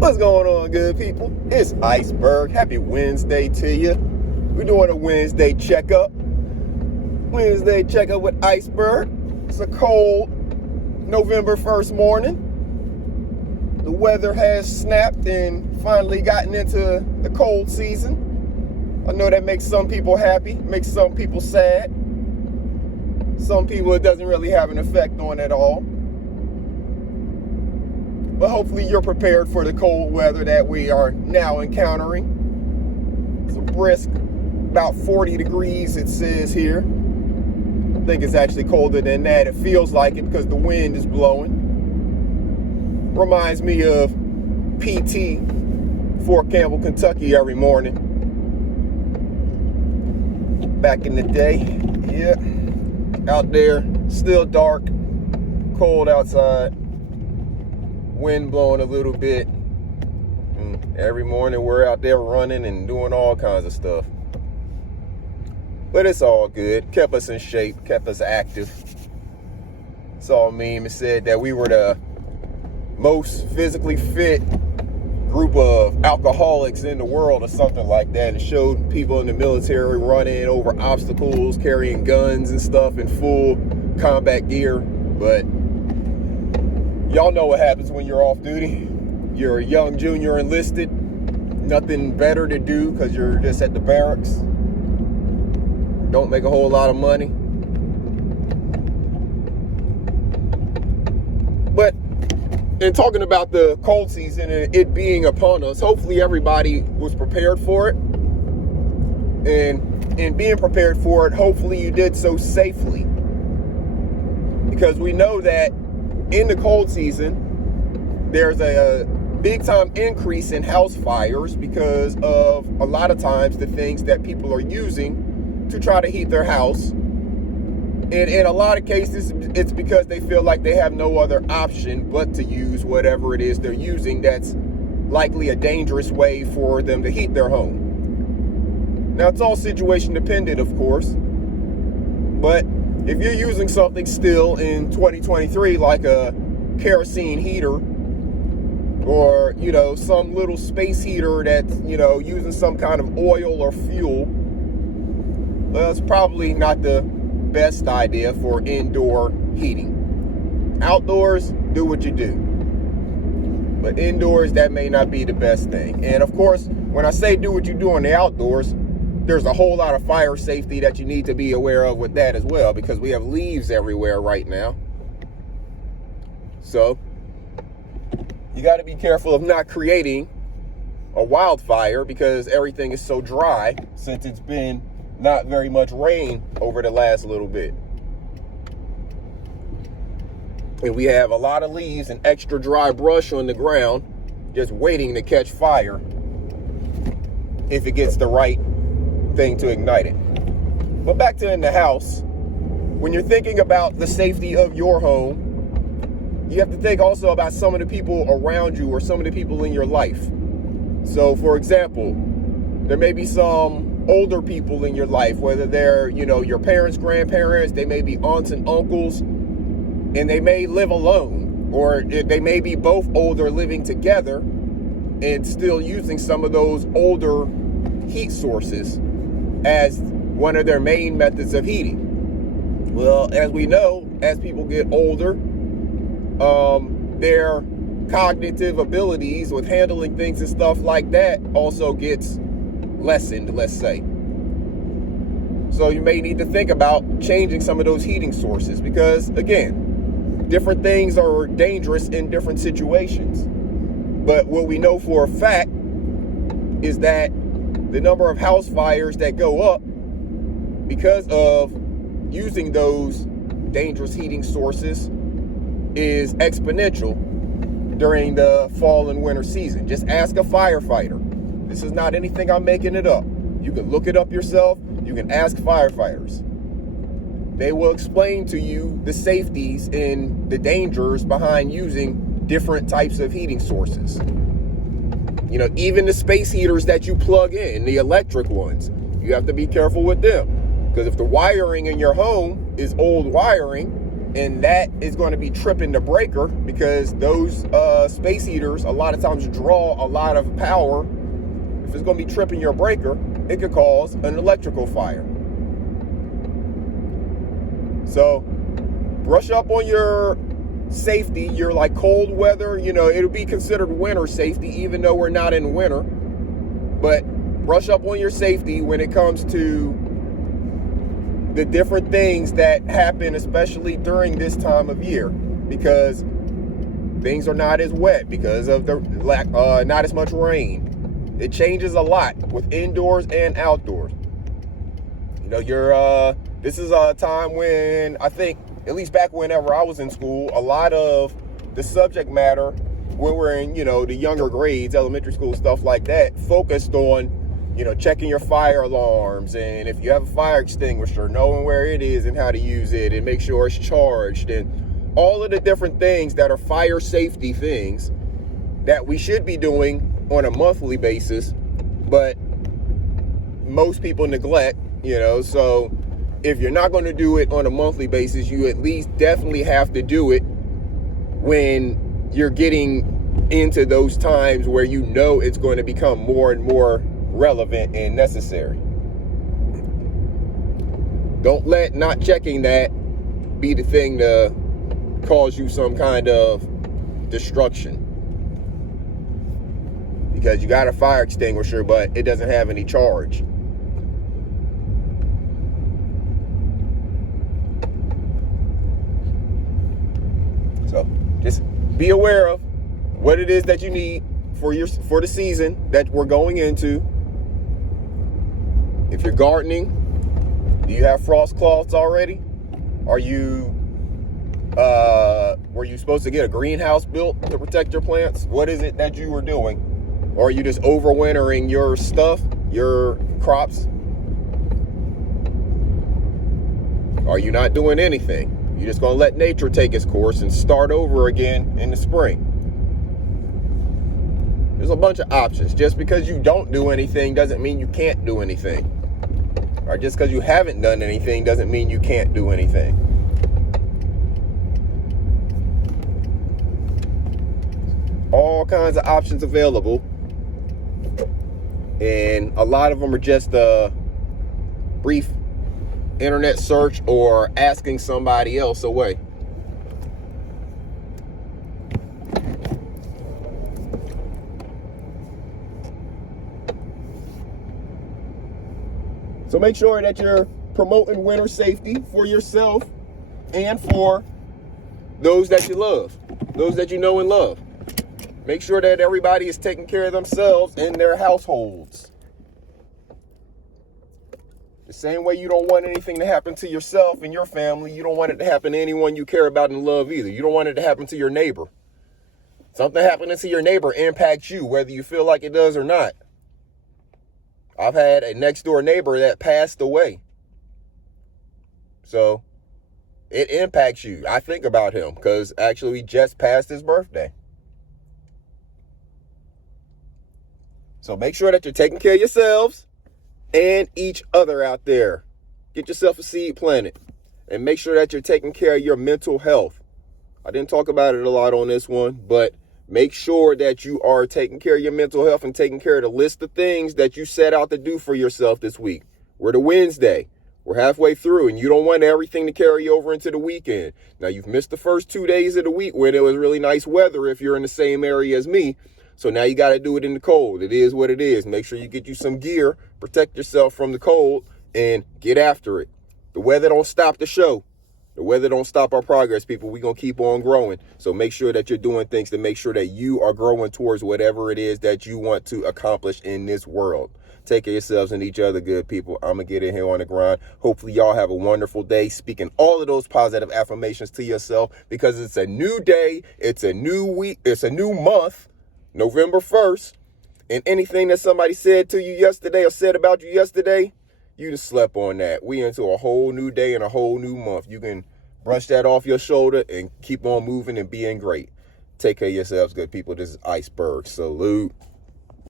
What's going on, good people? It's Iceberg. Happy Wednesday to you. We're doing a Wednesday checkup. Wednesday checkup with Iceberg. It's a cold November 1st morning. The weather has snapped and finally gotten into the cold season. I know that makes some people happy, makes some people sad. Some people it doesn't really have an effect on at all. But hopefully you're prepared for the cold weather that we are now encountering. It's a brisk, about 40 degrees it says here. I think it's actually colder than that. It feels like it because the wind is blowing. Reminds me of PT, Fort Campbell, Kentucky every morning. Back in the day, yeah. Out there, still dark, cold outside, wind blowing a little bit. And every morning we're out there running and doing all kinds of stuff. But it's all good. Kept us in shape, kept us active. Saw a meme that said that we were the most physically fit group of alcoholics in the world or something like that. It showed people in the military running over obstacles, carrying guns and stuff in full combat gear. But y'all know what happens when you're off duty. You're a young junior enlisted, nothing better to do because you're just at the barracks. Don't make a whole lot of money. But in talking about the cold season and it being upon us, hopefully everybody was prepared for it. And in being prepared for it, hopefully you did so safely. Because we know that in the cold season, there's a big time increase in house fires because of a lot of times the things that people are using to try to heat their house. And in a lot of cases, it's because they feel like they have no other option but to use whatever it is they're using that's likely a dangerous way for them to heat their home. Now, it's all situation dependent, of course. But if you're using something still in 2023, like a kerosene heater or, some little space heater that's, using some kind of oil or fuel, well, it's probably not the best idea for indoor heating. Outdoors, do what you do. But indoors, that may not be the best thing. And of course, when I say do what you do on the outdoors, there's a whole lot of fire safety that you need to be aware of with that as well, because we have leaves everywhere right now. So you got to be careful of not creating a wildfire because everything is so dry since it's been not very much rain over the last little bit. And we have a lot of leaves and extra dry brush on the ground just waiting to catch fire if it gets the right thing to ignite it. But back to in the house, when you're thinking about the safety of your home, you have to think also about some of the people around you or some of the people in your life. So for example, there may be some older people in your life, whether they're, your parents, grandparents, they may be aunts and uncles, and they may live alone, or they may be both older living together and still using some of those older heat sources as one of their main methods of heating. Well, as we know, as people get older, their cognitive abilities with handling things and stuff like that also gets lessened, let's say. So you may need to think about changing some of those heating sources because, again, different things are dangerous in different situations. But what we know for a fact is that the number of house fires that go up because of using those dangerous heating sources is exponential during the fall and winter season. Just ask a firefighter. This is not anything I'm making it up. You can look it up yourself. You can ask firefighters. They will explain to you the safeties and the dangers behind using different types of heating sources. Even the space heaters that you plug in, the electric ones, you have to be careful with them. Because if the wiring in your home is old wiring, And that is going to be tripping the breaker, because those space heaters a lot of times draw a lot of power. If it's going to be tripping your breaker, it could cause an electrical fire. So brush up on your safety. You're like cold weather, it'll be considered winter safety, even though we're not in winter. But brush up on your safety when it comes to the different things that happen, especially during this time of year, because things are not as wet because of the not as much rain. It changes a lot with indoors and outdoors. This is a time when I think, at least back whenever I was in school, a lot of the subject matter when we're in, the younger grades, elementary school, stuff like that, focused on, checking your fire alarms, and if you have a fire extinguisher, knowing where it is and how to use it and make sure it's charged, and all of the different things that are fire safety things that we should be doing on a monthly basis, but most people neglect, so if you're not going to do it on a monthly basis, you at least definitely have to do it when you're getting into those times where it's going to become more and more relevant and necessary. Don't let not checking that be the thing to cause you some kind of destruction, because you got a fire extinguisher but it doesn't have any charge. So just be aware of what it is that you need for the season that we're going into. If you're gardening, do you have frost cloths already? Were you supposed to get a greenhouse built to protect your plants? What is it that you were doing? Or are you just overwintering your stuff, your crops? Are you not doing anything? You're just going to let nature take its course and start over again in the spring. There's a bunch of options. Just because you don't do anything doesn't mean you can't do anything. Or just because you haven't done anything doesn't mean you can't do anything. All kinds of options available. And a lot of them are just a brief internet search or asking somebody else away. So make sure that you're promoting winter safety for yourself and for those that you love, those that you know and love. Make sure that everybody is taking care of themselves and their households. The same way you don't want anything to happen to yourself and your family, you don't want it to happen to anyone you care about and love either. You don't want it to happen to your neighbor. Something happening to your neighbor impacts you, whether you feel like it does or not. I've had a next door neighbor that passed away. So it impacts you. I think about him because actually we just passed his birthday. So make sure that you're taking care of yourselves and each other out there. Get yourself a seed planted and make sure that you're taking care of your mental health. I didn't talk about it a lot on this one, but make sure that you are taking care of your mental health and taking care of the list of things that you set out to do for yourself this week. We're to Wednesday. We're halfway through, and you don't want everything to carry over into the weekend. Now, you've missed the first 2 days of the week when it was really nice weather if you're in the same area as me. So now you got to do it in the cold. It is what it is. Make sure you get you some gear, protect yourself from the cold, and get after it. The weather don't stop the show. The weather don't stop our progress, people. We're going to keep on growing. So make sure that you're doing things to make sure that you are growing towards whatever it is that you want to accomplish in this world. Take care of yourselves and each other, good people. I'm going to get in here on the grind. Hopefully y'all have a wonderful day, speaking all of those positive affirmations to yourself, because it's a new day. It's a new week. It's a new month, November 1st. And anything that somebody said to you yesterday or said about you yesterday, you just slept on that. We into a whole new day and a whole new month. You can brush that off your shoulder and keep on moving and being great. Take care of yourselves, good people. This is Iceberg. Salute.